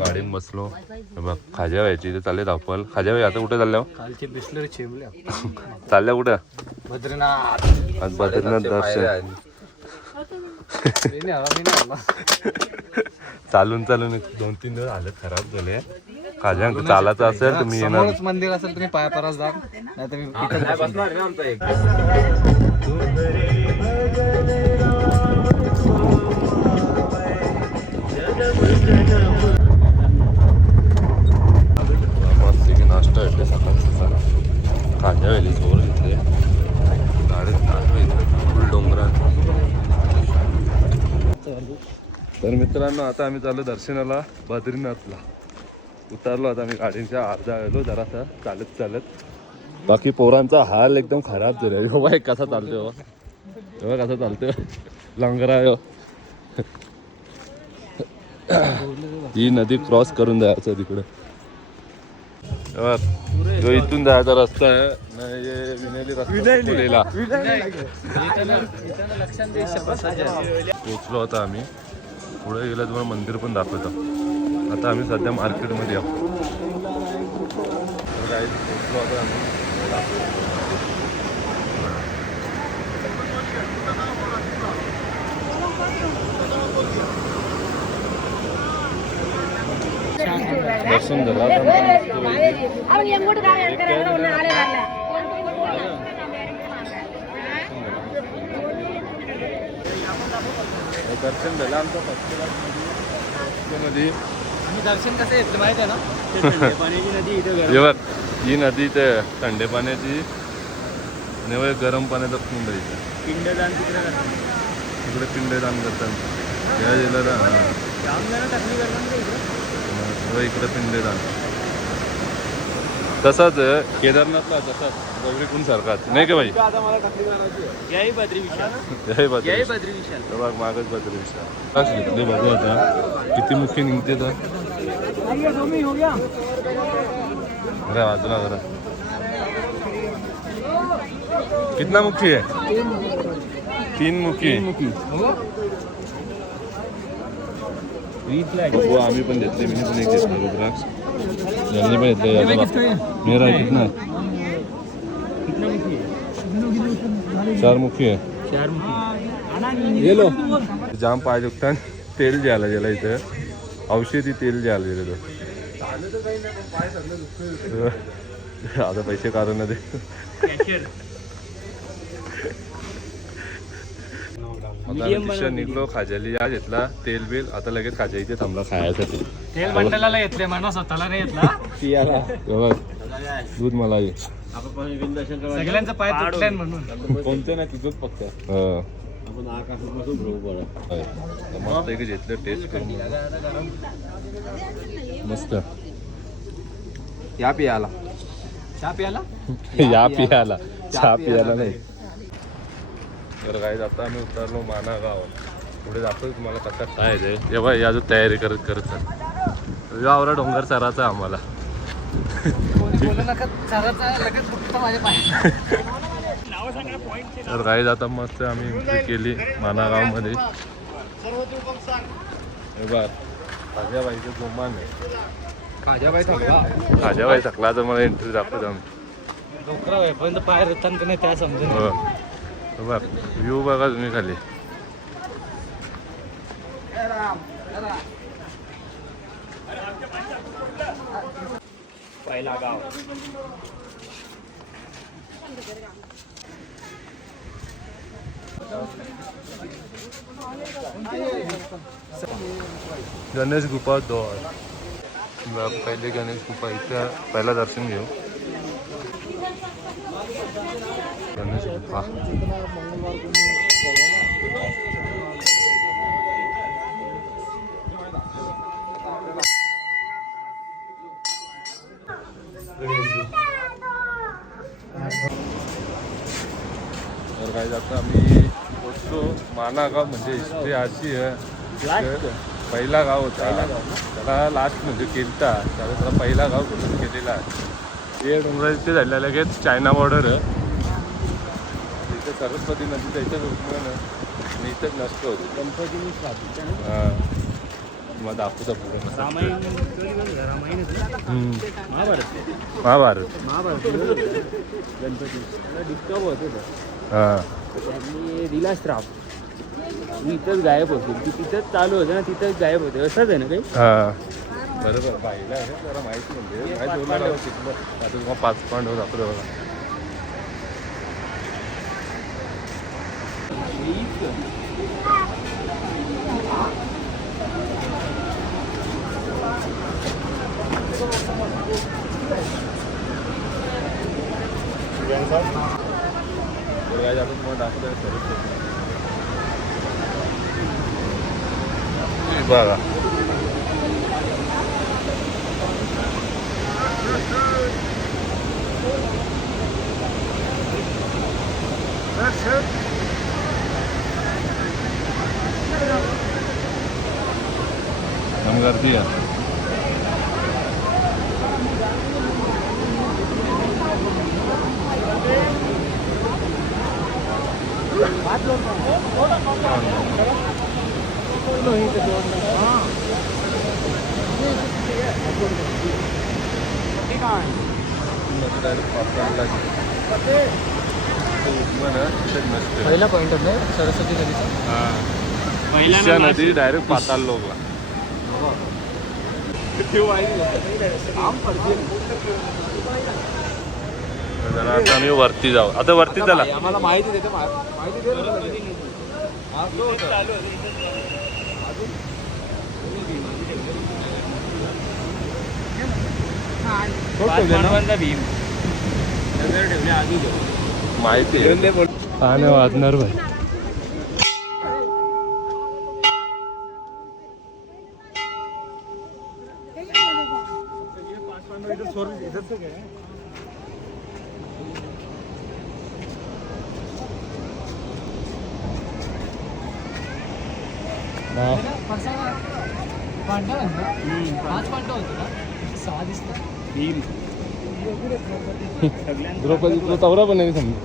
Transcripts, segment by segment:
गाडीत बसलो बघ खाज्या व्हायची इथे चालले धावपल खाज्या व्हाय आता कुठे चालल्या कालचे बिस्लरी चिमल्या चालल्या कुठं बद्रीनाथ आज बद्रीनाथ दर्शन चालून 2-3 दिवस हालत खराब झाले खाज्या चालायचं असेल तुम्ही येणार मंदिर असेल तुम्ही पाया परस जा नाही तुम्ही बसणार ना आमचा एक मस्त नाश्ता भेटले सकाळचा खाज्या वेली जोर घेतले गाडीत फुल डोंगरात. तर मित्रांनो आता आम्ही चालू दर्शनाला बद्रीनाथला उतरलो. आता आम्ही गाडीच्या अर्धा गेलो जरासा चालत बाकी पोरांचा हाल एकदम खराब झाला. बाबा कसा चालतोय बाबा कसा चालतोय लंगरा ही नदी क्रॉस करून जायचं तिकडे जो इथून जायचा रस्ता आहे विनेली रस्ता पोचलो होता आम्ही. पुढे गेलं तुम्हाला मंदिर पण दाखवतो. आता आम्ही सध्या मार्केटमध्ये आहोत. पोचलो होता आम्ही दर्शन झालं. दर्शन झालं आमचं मध्ये दर्शन कसं येतलं माहिती आहे ना पाण्याची नदी इथे ही नदी ते थंडे पाण्याची आणि गरम पाण्याचा कुंड इथे पिंडदान तिकडे पिंडदान करतात या जिल्ह्याला इकडे पिंडदान तसाच केदारनाथला तसाच गौरीकुंड सारखाच नाही का भाई. जय बद्री विशाल बघ मागच बद्री विशाल घेतली बघा आता किती मुखी निघते तर अरे वाजूला जरा कितना मुखी आहे 3 मुखी आम्ही पण घेतले मी पण एक घेतलं रुद्राक्ष यांनी पण घेतले मेरा कितना 4 मुखी आहे ये लो जाम पाय दुखतात. तेल ज्याला ज्याला इथं औषधी तेल ज्याला गेलं आता पैसे काढून दे. आता निघलो खाज्याली या घेतला तेल बिल आता लगेच खाज्या इथे थांबला खायसाठी. तेल मंडळाला येतले म्हणा स्वतःला नाही येतला दूध मला सगळ्यांचं पाय तुटले म्हणून कोणते ना तुझंच फक्त मस्त एक घेतलं टेस्ट करून मस्त या पियाला या पियाला चहा पियाला नाही. तर काय आता आम्ही उतरलो माना गाव. पुढे दाखवतो तुम्हाला कसा काय आहे जेव्हा या जो तयारी करत आवरा डोंगर सराचा आम्हाला तर काही जाता मस्त आम्ही एंट्री केली मानागावमध्ये. खाज्याबाईचं जोमान आहे. खाज्याबाई थकला तर मला एंट्री दाखवतो आम्ही पाय रेतान का नाही त्या समजून बघ व्ह्यू बघा तुम्ही खाली. पहिला गाव गणेश गुफा 2 पहिले गणेश गुफा इथं पहिला दर्शन घेऊ. गणेश गुफा तर काय जातं आम्ही पोचतो मानागाव. म्हणजे हिस्ट्री अशी आहे पहिला गाव होता त्याला लास्ट म्हणजे केलता त्याला पहिला गाव घोषित केलेला आहे. हे डोंगराचे झालेलं लगेच चायना बॉर्डर इथं सरस्वती नदी त्याच्या रूपनं आणि इथंच नसतो होती. गणपती हां तुम्हाला दाखवतो पुढे कसं. रामायण महाभारत महाभारत गणपती डिस्टर्ब होते हां त्यांनी दिला श्राप मी इथंच गायब होते ती तिथंच चालू होते ना तिथंच गायब होते असंच आहे ना काही. हां बरोबर पाहिलं आहे जरा माहिती म्हणजे शिकलं आता तुम्हाला 5 पांडव दाखवतो बघा. आता तुम्हाला दाखवतो बघा. हम गर्दी आहे. पहिला पॉइंट होता सरस्वती नदीचा. पहिला नदी डायरेक्ट पाताल लोकला. जरा आता आम्ही वरती जाऊ. आता वरती चला. आम्हाला माहिती देते माहिती दे. भीम माहिती पाहणे वाजणार भाई. भीम द्रौपदी तुला तवरा पण नाही समजा.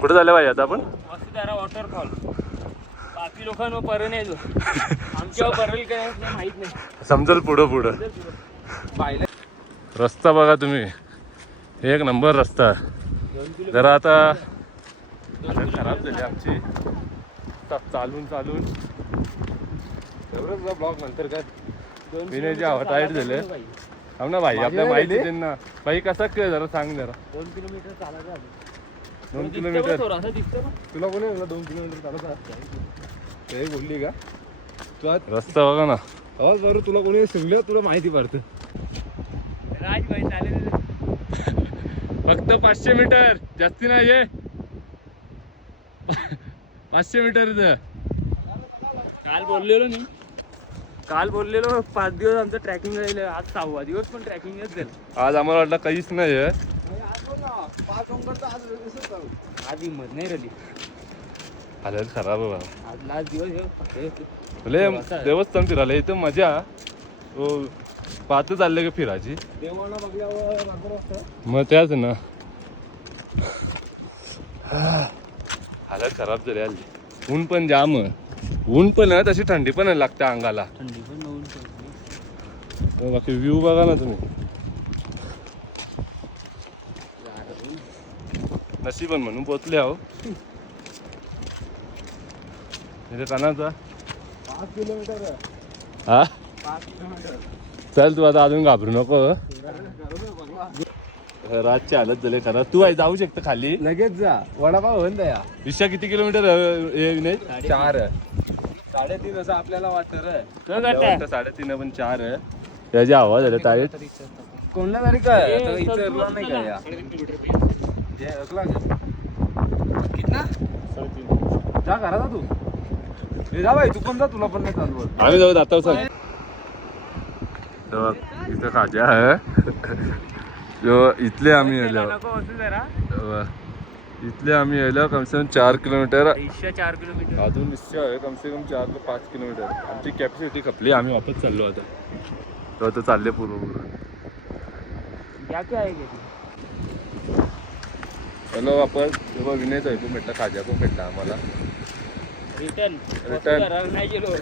कुठे झालं पाहिजे आता आपण. वसुधारा वॉटरफॉल. बाकी लोकांना पर नाही आमच्यावर परेल काय माहित नाही. समजल पुढं पुढं. रस्ता बघा तुम्ही एक नंबर रस्ता. जरा आता खराब झाली आमची चालून एवढंच ब्लॉग नंतर काय विनयची हवा टाईट झाले. थांब ना भाई आपल्या माहिती त्यांना भाई कसा काय जरा सांग जरा. 2 किलोमीटर चालायचं. 2 किलोमीटर दिसतं तुला कोणी 2 किलोमीटर चालत ते बोलली का तू रस्ता बघा ना. हो बरोबर तुला कोणी सांगलं तुला माहिती पडतं. राजभाई चालेल. फक्त 500 मीटर जास्ती नाही आहे. 500 मीटर. काल बोललेलो 5 दिवस आमचं ट्रॅकिंग राहिलं. आज 6वा दिवस पण ट्रॅकिंगच झालं. आज आम्हाला वाटलं काहीच नाही आहे. आज हिंमत नाही राहिली. हालत खराब आहे बाबा. आज लास्ट दिवस भले देवस्थान फिरायला इथं मजा. पाहत चालले का फिरायची मग त्याच ना. हालत खराब झाली हल्ली. ऊन पण जाम. ऊन पण आहे तशी थंडी पण लागते अंगाला. थंडी पण बाकी व्ह्यू बघा ना तुम्ही. नशीबन म्हणून पोचले आहो. कानाचा 5 किलोमीटर. हा चल तू आता अजून घाबरू नको. रातची हालत झाली खरा. तू आहे जाऊ शकतो खाली लगेच जा. वडापाव होऊन द्या. ईशा किती किलोमीटर नाही 4 3.5 असं आपल्याला वाटतं. 3.5 पण 4 आहे. त्याची आवाज आले टाईट कोणला तरी काय विचारला नाही का या कितना जा करा तू. जा भाई तू पण जा. तुला पण नाही चालू. आम्ही जाऊ आता सांग. इथं खाजा आहे जो इथले आम्ही इथले आम्ही यायला कमसे कम 4 किलोमीटर 4 किलोमीटर अजून निश्चय आहे कमसे कम 4 ते 5 किलोमीटर आमची कॅपॅसिटी खपली आम्ही वापस चाललो आता तर चालले पूर्व क्या क्या आहे का हॅलो वापस तेव्हा विनयच ऐकून भेटला खाजा पण भेटला आम्हाला रिटर्न नाही गेलो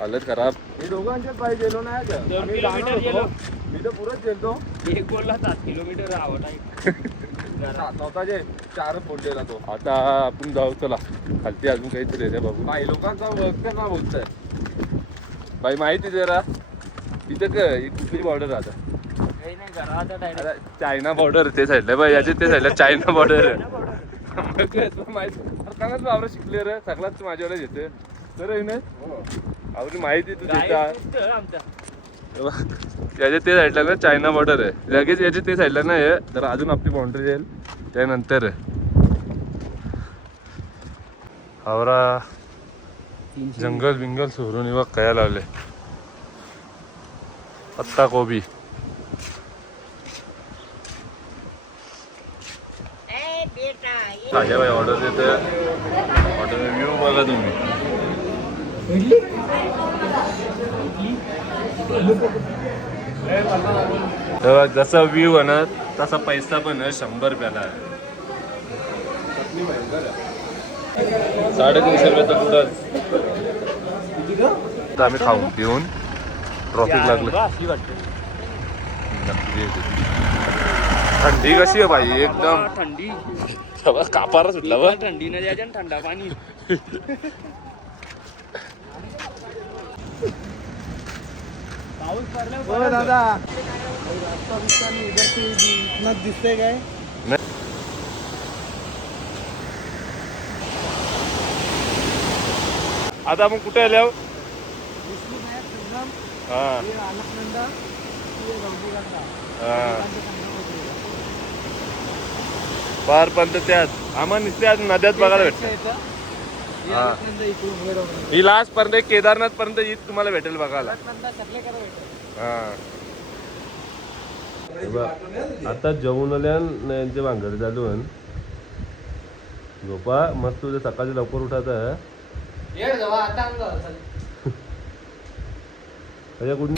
हालत खराब मी दोघांच्याच पाहिजे गेलो नाही का? 2 आम्ही किलोमीटर जाणार गेलो होतो. मी तर पुरत गेलो एक बोलला 7 किलोमीटर आवड आहे स्वतःचे 4 बोललेला तो आता आपण जाऊ चला खालती अजून काहीतरी रे बाबू काही लोकांचा वर्क ना बोलतंय बाई माहिती जरा तिथं कुठली बॉर्डर आता काही नाही करा आता डायरेक्ट चायना बॉर्डर ते साईडला बाई याचे ते साईडला चायना बॉर्डर माहिती बाबरा शिकले रे सगळ्याच माझ्यावर येते तर आपली माहिती तू देता आमचा याच्या ते साईडला ना चायना बॉर्डर आहे लगेच याच्या ते साईडला नाही आहे तर अजून आपली बाउंड्री येईल त्यानंतर हावरा जंगल बिंगल सोडून बघ काय लावले पत्ता कोबी माझ्या बाई ऑर्डर देते ऑर्डर व्ह्यू बघा तुम्ही तेव्हा जसा व्ह्यू आहे ना तसा पैसा पण आहे 100 रुपयाला आहे 350 रुपयाचा कुठं आम्ही खाऊन पिऊन ट्रॉफिक लागलं अशी वाटते थंडी कशी आहे भाई एकदम थंडी कापारा सुटला बा थंडी न द्यायच्या थंडा पाणी पाऊस पडला दादा इथनं दिसतंय काय आता आपण कुठे आलो हा पार पण त्यात आम्हाला नुसते आज नद्यात बघायला भेटतं ही लास्ट पर्यंत केदारनाथ पर्यंत हीच तुम्हाला भेटेल बघायला हा आता जेवून आल्यान यांचे भांगड चालू झोपा मस्त तुझ्या सकाळी लवकर उठायचं कुठून